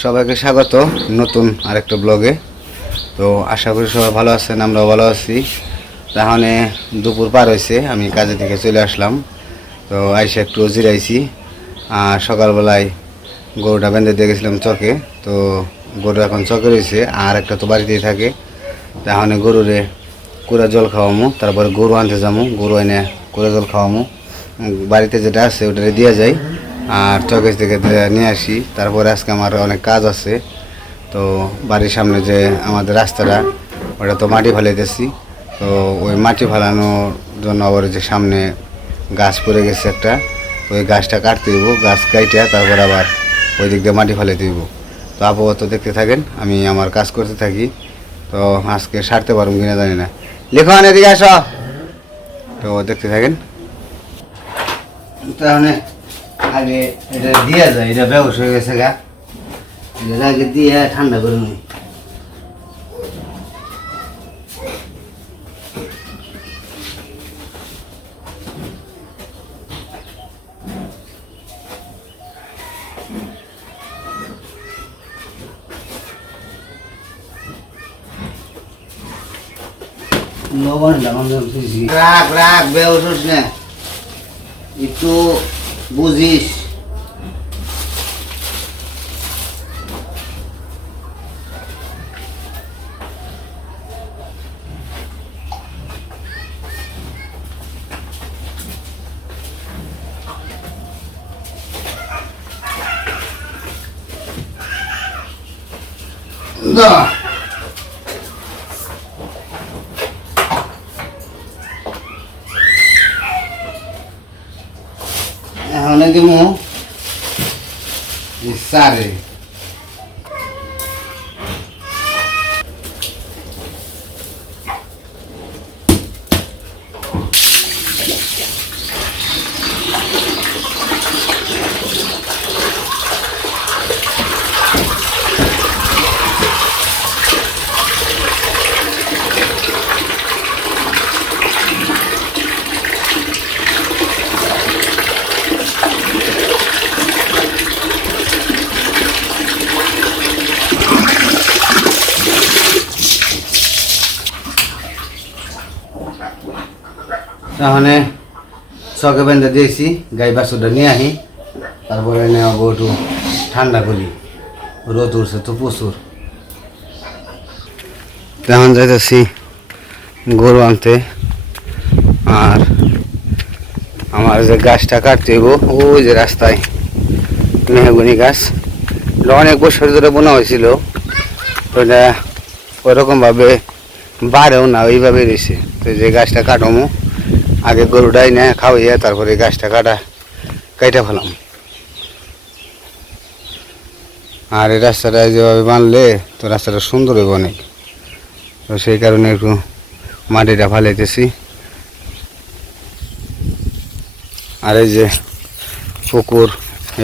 সবাইকে স্বাগত নতুন আরেকটা ব্লগে। তো আশা করি সবাই ভালো আছেন, আমরাও ভালো আছি। তাহলে দুপুর পার হয়েছে, আমি কাজে থেকে চলে আসলাম। তো আইসে একটু জিরাইছি আর সকালবেলায় গরুটা বেঁধে দিয়ে গেছিলাম চকে। তো গরু এখন চকে রয়েছে, আর একটা তো বাড়িতেই থাকে। তাহলে গরুরে কুড়া জল খাওয়ামো, তারপরে গরু আনতে যাব গরু এনে কুড়া জল খাওয়ামো। বাড়িতে যেটা আছে ওটা দিয়ে যাই। আর চকেশ থেকে নিয়ে আসি। তারপরে আজকে আমার অনেক কাজ আছে। তো বাড়ির সামনে যে আমাদের রাস্তাটা, ওটা তো মাটি ফালাইতেছি। তো ওই মাটি ফালানোর জন্য আবার যে সামনে গাছ পড়ে গেছে একটা ওই গাছটা কাটতে দিব, গাছ কাইটা তারপর আবার ওই দিক দিয়ে মাটি ফালাইতে দিব। তো আপাতত দেখতে থাকেন, আমি আমার কাজ করতে থাকি। তো আজকে সারতে পারব কিনা জানি না। লিখন, এদিকে আসো। তো দেখতে থাকেন। তাহলে আগে এটা দিয়ে যায় এটা ব্যবসা হয়ে গেছে গা। এটা আগে দিয়ে ঠান্ডা করে নিই লবণ রাখ রাখ বেউসুস না। একটু Buzis. Да. সারে তাহলে চকে বেঁধে দিয়েছি, গাই বাছুরটা নিয়ে আহি, তারপরে নেওয়া একটু ঠান্ডা করি রোদ উঠছে তো প্রচুর। তেমন যাইতেছি গরু আনতে। আর আমার যে গাছটা কাটতে হইব, ওই যে রাস্তায় মেহগুনি গাছ। অনেক বছর ধরে বোনা হয়েছিল। ওটা ওইরকমভাবে বাড়েও না ওইভাবে রয়েছে। তো যে গাছটা কাটমো আগে গরুটাই না, খাওয়াইয়া তারপরে গাছটা কাটা, কাইটা ফেলাম। আর এই রাস্তাটা যেভাবে বানলে, তো রাস্তাটা সুন্দর হবে অনেক। তো সেই কারণে একটু মাটিটা ফালাইতেছি। আর এই যে পুকুর,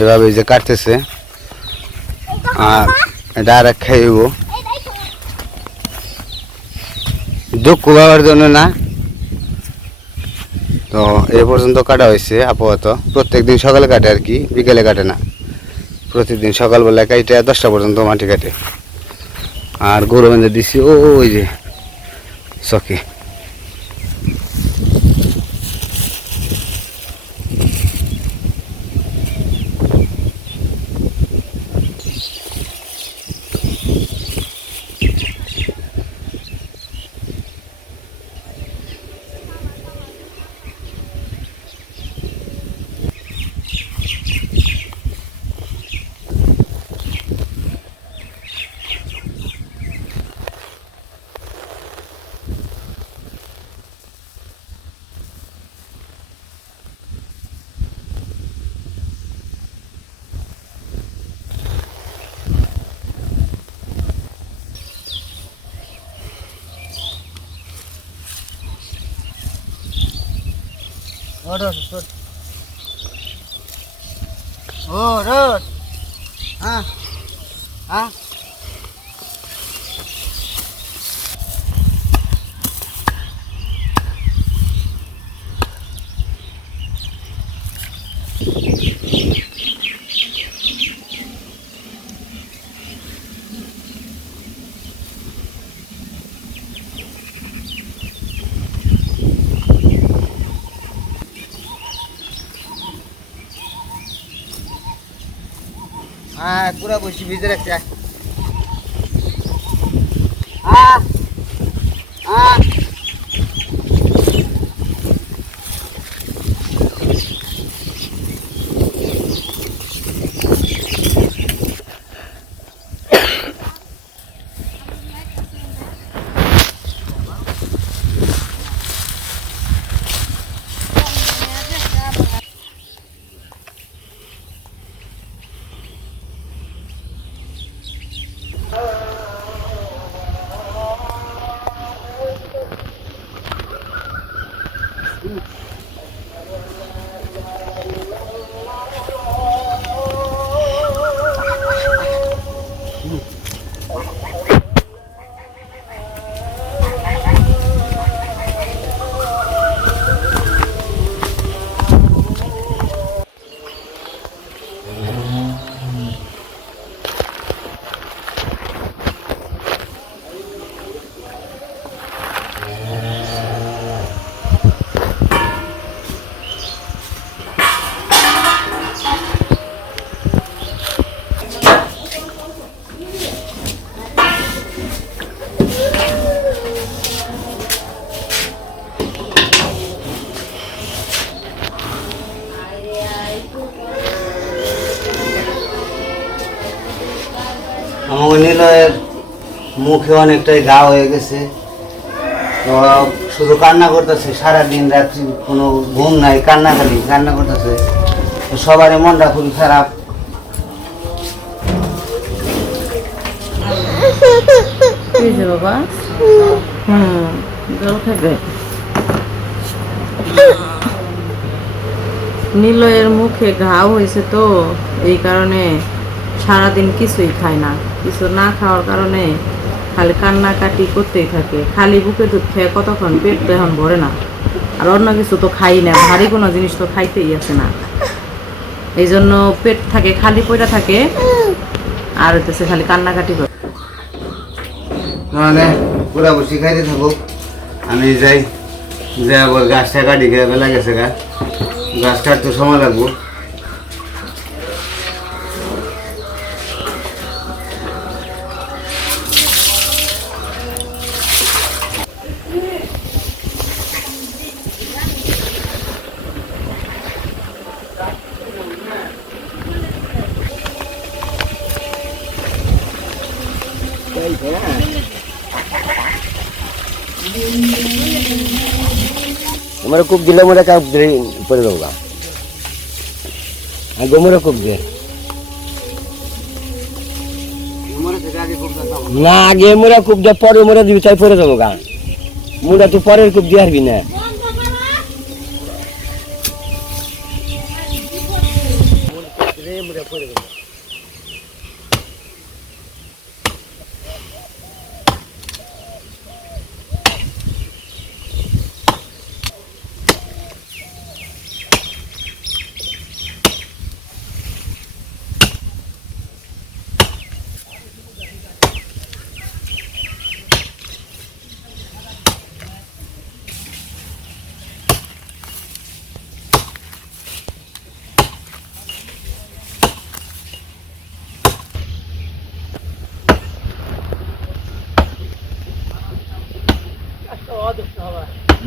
এভাবে যে কাটতেছে, আর এটা আর খাইব দুঃখ বাবার জন্য না তো এ পর্যন্ত কাটা হয়েছে আপাতত। প্রত্যেক দিন সকালে কাটে আর কি, বিকেলে কাটে না। প্রতিদিন সকালবেলা কাটে দশটা পর্যন্ত মাটি কাটে। আর গরু বেঁধে দিছি ও, ওই যে, চকে। ও রোড হ্যাঁ হ্যাঁ পুরা বসি ভিজে রাখছে। আহ আহ নিলয়ের মুখে অনেকটাই ঘা হয়ে গেছে। শুধু কান্না করতেছে, সারাদিন রাত্রি কোনো ঘুম নাই, কান্না খালি, কান্না করতেছে। সবারই মনটা খুবই খারাপ। নিলয়ের মুখে ঘাও হয়েছে তো, এই কারণে সারাদিন কিছুই খায় না। কিছু না খাওয়ার কারণে খালি কান্নাকাটি করতেই থাকে। খালি বুকে দুধ খেয়ে কতক্ষণ পেট তো এখন ভরে না। আর অন্য কিছু তো খাই না, ভারী কোনো জিনিস তো খাইতেই আছে না। এই জন্য পেট থাকে, খালি পয়টা থাকে, আর হইতেছে খালি কান্নাকাটি করে। মানে পুরা বসি খাইতে থাকুক আমি যাই যে আবার গাছটা কাটি খেয়ে বেলা গেছে গা। গাছ কাটতে সময় লাগবো। আমার কূপ দিলে ମୋର কাপ পরে দেবো গা। আর କୁପ୍ দে না আগে মোরা কূপ দিয়ে, পরে মোরা দিবি, তাই পরে দেবো গা। মোরা তুই পরের কূপ দিয়ে আসবি না।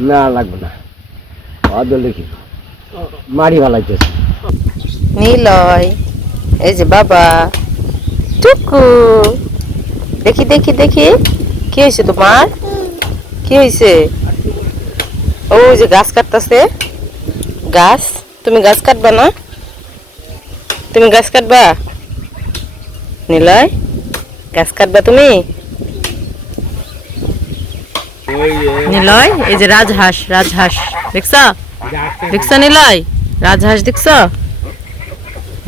না লাগবে না অদল দেখি মারি ভালাইতেছে নিলয় এই যে বাবা টুকু দেখি দেখি দেখি কি হয়েছে তোমার কি হয়েছে ও যে গাছ কাটতেছে গাছ তুমি গাছ কাটবা না তুমি গাছ কাটবা নিলয় গাছ কাটবা তুমি নিলয় এই যে রাজহাঁস রাজহাঁস। দেখছ? দেখছ নিলয়? রাজহাঁস দেখছ?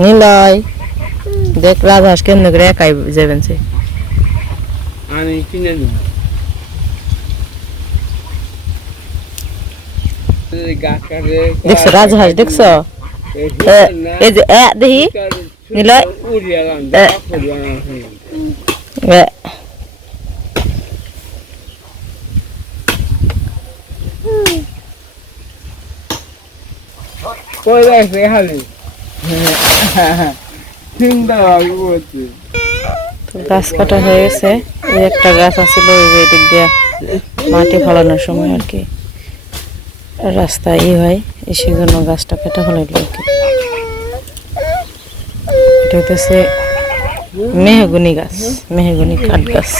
নিলয় দেখ রাজহাঁস কেমন করে একাই যাবেন সে আমি কিনে দেখছ রাজহাঁস দেখছ? এই যে এ দেখি। নিলয় গাছ কাটা হয়ে গেছে। এই একটা গাছ আছিল ওই যে এদিক দিয়ে মাটি ফলানোর সময় আর কি। রাস্তা ই হয় এই সেই জন্য গাছটা কেটে ফেলাইলো আর কি। এটা হইতেছে মেহগুনি গাছ মেহগুনি কাঠ গাছ।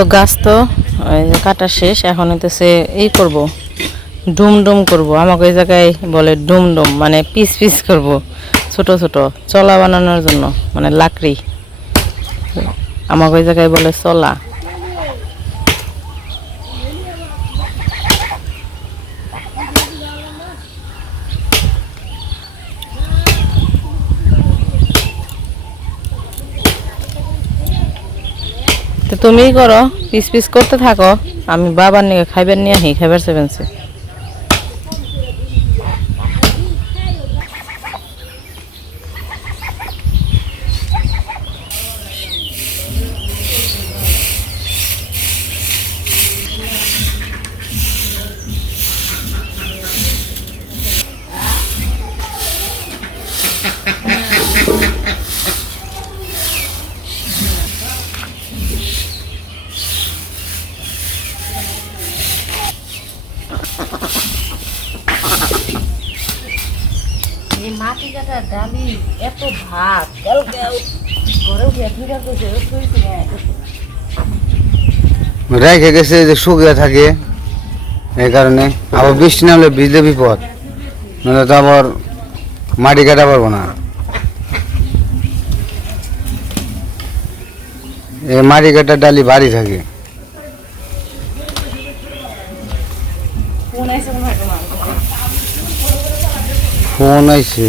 তো গাছ তো কাটা শেষ, এখন হইতেছে এই করব। ডুম ডুম করব। আমাকে ওই জায়গায় বলে ডুম ডুম মানে পিস পিস করব, ছোট ছোট, চলা বানানোর জন্য মানে লাকড়ি। আমাকে ওই জায়গায় বলে চলা। তো তুমিই করো পিস পিস করতে থাকো। আমি বাবার নিয়ে খাইবার নিয়ে আহি খাইবার সেভেন্সে এই মাটি কাটা ডালি এত ভাত কালকে ঘরে উঠে ঠিক আছে রেখে গেছে যে শুকিয়ে থাকে, এই কারণে। আবার বৃষ্টি নামলে ভিজলে বিপদ, নাহলে তো আবার মাটি কাটা পারব না। এই মাটি কাটা ডালি ভারী থাকে। ফোন আইসে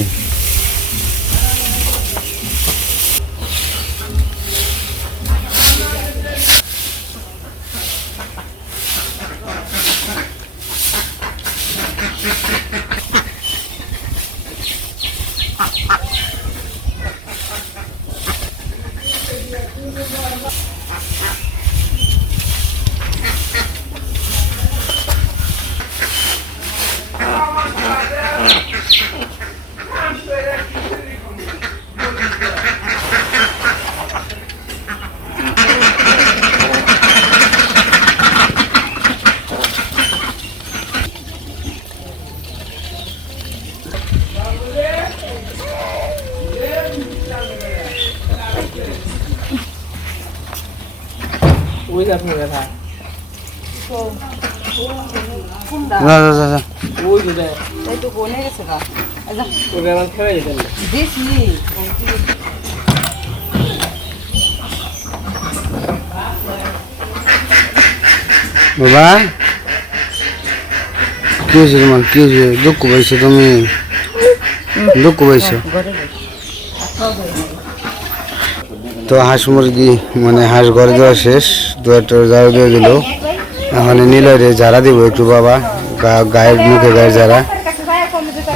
Oh, my God. তোমার ফোন আইছে যা তো বনে গেছে দিছি বাবা কি হয়েছে তোমার? কি হয়েছে? দুঃখ পাইছো তুমি? দুঃখ পাইছো? তো হাঁস মুরগি মানে হাঁস ঘরে দেওয়া শেষ দু একটা ঝাড়ু দিয়ে দিল। এখন নিলয় ঝাড়া দিব একটু বাবা গায়ের মুখে গায়ের ঝাড়া।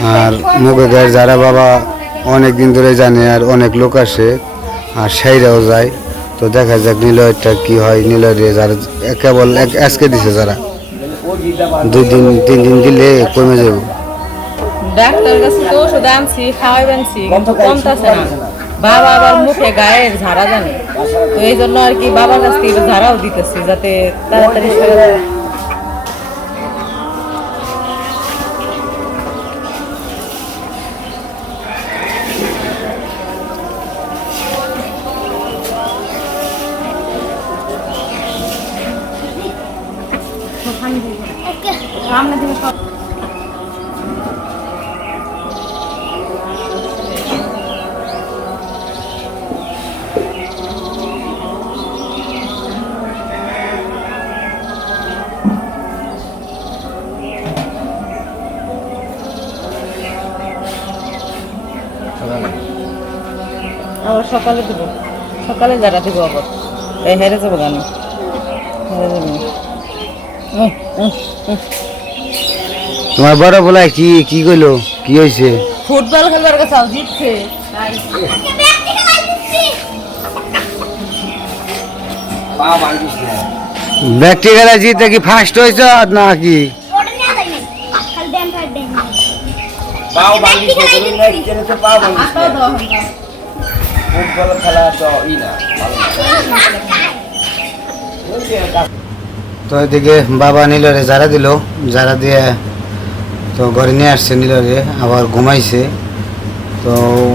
আর মুখে গায়ের ঝাড়া বাবা অনেক দিন ধরে জানে আর অনেক লোক আসে, আর সেইরাও যায়। তো দেখা যাক নিলয়টা কি হয়, নিলয় যারা কেবল এক- আজকে দিছে যারা দুই দিন, তিন দিন দিলে কমে যাবে। ডাক্তার কাছে তো ওষুধ আনছি, খাওয়াই আনছি কমতাছে না। বাবা আবার মুখে গায়ের ঝাড়া জানে। তো এই জন্য আর কি বাবার কাছ থেকে ঝাড়াও দিতেছি, যাতে তাড়াতাড়ি আবার সকালে দিব সকালে যারা দিব আবার এই হেরে যাব গানে হেরে যাব। তোমার বড় বলায় কি কি কইলো কি হয়েছে ফুটবল খেলবার কাছে জিতছে না ব্যক্তিগত জিতে কি ফার্স্ট হয়েছ না কি খালি পাও তো পাও ভাঙিছে আস্তাও দেওয়া হয় না। ফুটবল খেলা তো ই না তো এদিকে বাবা নীলরে যারা দিল যারা দিয়ে তো ঘরে নিয়ে আসছে নীলরে, আবার ঘুমাইছে। তো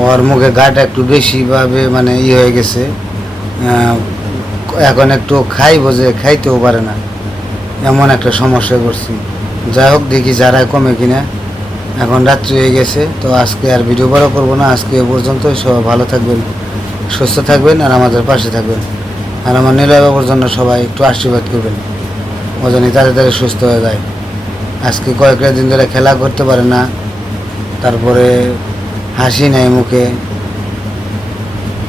ওর মুখে গাটা একটু বেশিভাবে মানে ই হয়ে গেছে। এখন একটু খাইব যে খাইতেও পারে না। এমন একটা সমস্যায় পড়ছি। যাই হোক, দেখি যারা কমে কিনা। এখন রাত্রি হয়ে গেছে, তো আজকে আর ভিডিও বড় করব না। আজকে এ পর্যন্ত সবাই ভালো থাকবেন। সুস্থ থাকবেন আর আমাদের পাশে থাকবেন। আর আমার নীলয় বাবুর জন্য সবাই একটু আশীর্বাদ করবেন। ও জানি তাড়াতাড়ি সুস্থ হয়ে যায়। আজকে কয়েকটা দিন ধরে খেলা করতে পারে না। তারপরে হাসি নেয় মুখে।